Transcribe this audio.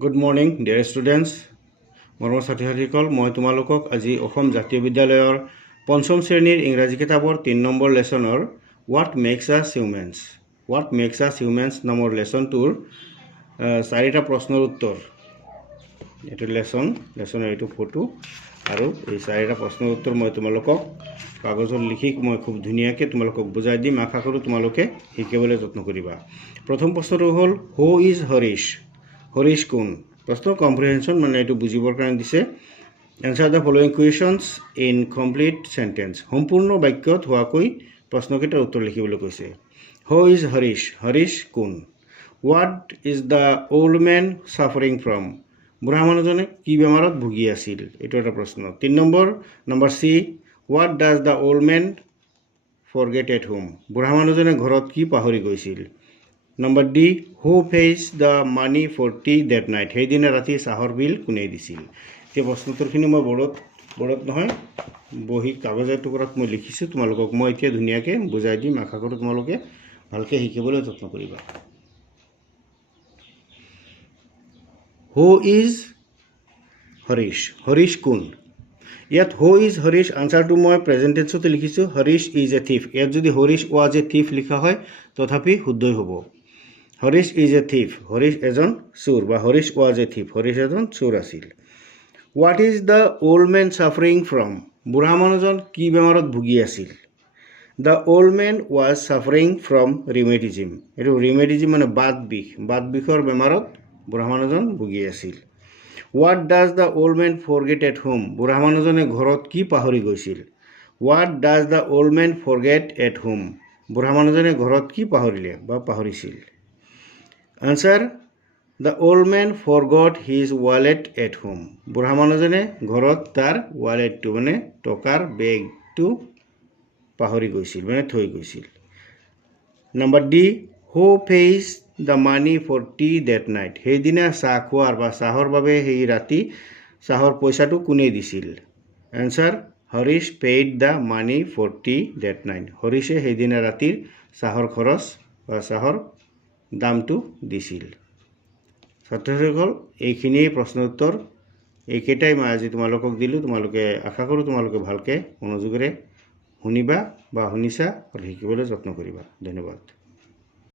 Good morning, dear students. মৰমৰ ছাত্ৰী-ছাত্ৰীসকল, মই তোমালোকক আজি অসম জাতীয় বিদ্যালয়ৰ পঞ্চম শ্ৰেণীৰ ইংৰাজী কিতাপৰ 3 number লেছনৰ What Makes Us Humans নামৰ লেছনটোৰ 4টা প্ৰশ্নৰ উত্তৰ। এইটো লেছনৰ এইটো ফটো আৰু এই 4টা প্ৰশ্নৰ উত্তৰ মই তোমালোকক কাগজত লিখি মই খুব ধুনীয়াকৈ তোমালোকক বুজাই দিম। আশা কৰোঁ তোমালোকে শিকিবলৈ যত্ন কৰিবা। প্ৰথম প্ৰশ্নটো হ'ল হু ইজ হৰিশ? হৰিশ কোন? প্ৰশ্ন কম্প্ৰিহেনশ্যন মানে এইটো বুজিবৰ কাৰণে দিছে। Answer the following questions in complete sentence. সম্পূৰ্ণ বাক্যত হোৱাকৈ প্ৰশ্নকেইটাৰ উত্তৰ লিখিবলৈ কৈছে। Who is Harish? হৰিশ কোন? What is the old man suffering from? বুঢ়া মানুহজনে কি বেমাৰত ভুগি আছিল? এইটো এটা প্ৰশ্ন। 3 number C, what does the old man forget at home? বুঢ়া মানুহজনে ঘৰত কি পাহৰি গৈছিল? Number D, who pays the money for tea that night? সেইদিনা ৰাতি চাহৰ বিল কোনে দিছিল? এতিয়া প্ৰশ্নোত্তৰখিনি মই বৰ্ডত নহয় বহি কাগজৰ টুকুৰাত মই লিখিছোঁ। তোমালোকক মই এতিয়া ধুনীয়াকৈ বুজাই দিম। আশা কৰোঁ তোমালোকে ভালকৈ শিকিবলৈ যত্ন কৰিবা। Who is Harish? হৰিশ কোন? ইয়াত হু ইজ হৰিশ আনচাৰটো মই প্ৰেজেণ্ট টেন্সতে লিখিছোঁ। Harish is a thief. ইয়াত যদি হৰিশ ৱাজ এ থিফ লিখা হয় তথাপি শুদ্ধই হ'ব। Harish is a thief, Harish এজন চোৰ, বা Harish was a thief, Harish এজন চোৰ আছিল। What is the old man suffering from? বুঢ়া মানুহজন কি বেমাৰত ভুগি আছিল? The old man was suffering from rheumatism. এইটো ৰিমেটিজিম মানে বাত বিষৰ বেমাৰত বুঢ়া মানুহজন ভুগি আছিল। What does the old man forget at home? বুঢ়া মানুহজনে ঘৰত কি পাহৰি গৈছিল? What does the old man forget at home? বুঢ়া মানুহজনে ঘৰত কি পাহৰিলে বা পাহৰিছিল? Answer, the old man forgot his wallet at home. বুঢ়া মানুহজনে ঘৰত তাৰ ৱালেটটো মানে টকাৰ বেগটো পাহৰি গৈছিল মানে থৈ গৈছিল। Number D, who pays the money for tea that night? সেইদিনা চাহ খোৱাৰ বা চাহৰ বাবে সেই ৰাতি চাহৰ পইচাটো কোনে দিছিল? Answer, Harish paid the money for tea that night. হৰিশে সেইদিনা ৰাতিৰ চাহৰ খৰচ বা চাহৰ দামটো দিছিল। ছাত্ৰ-ছাত্ৰীসকল, এইখিনিয়ে প্ৰশ্ন উত্তৰ। এইকেইটাই মই আজি তোমালোকক দিলোঁ। তোমালোকে আশা কৰোঁ তোমালোকে ভালকৈ মনোযোগেৰে শুনিবা বা শুনিছা আৰু শিকিবলৈ যত্ন কৰিবা। ধন্যবাদ।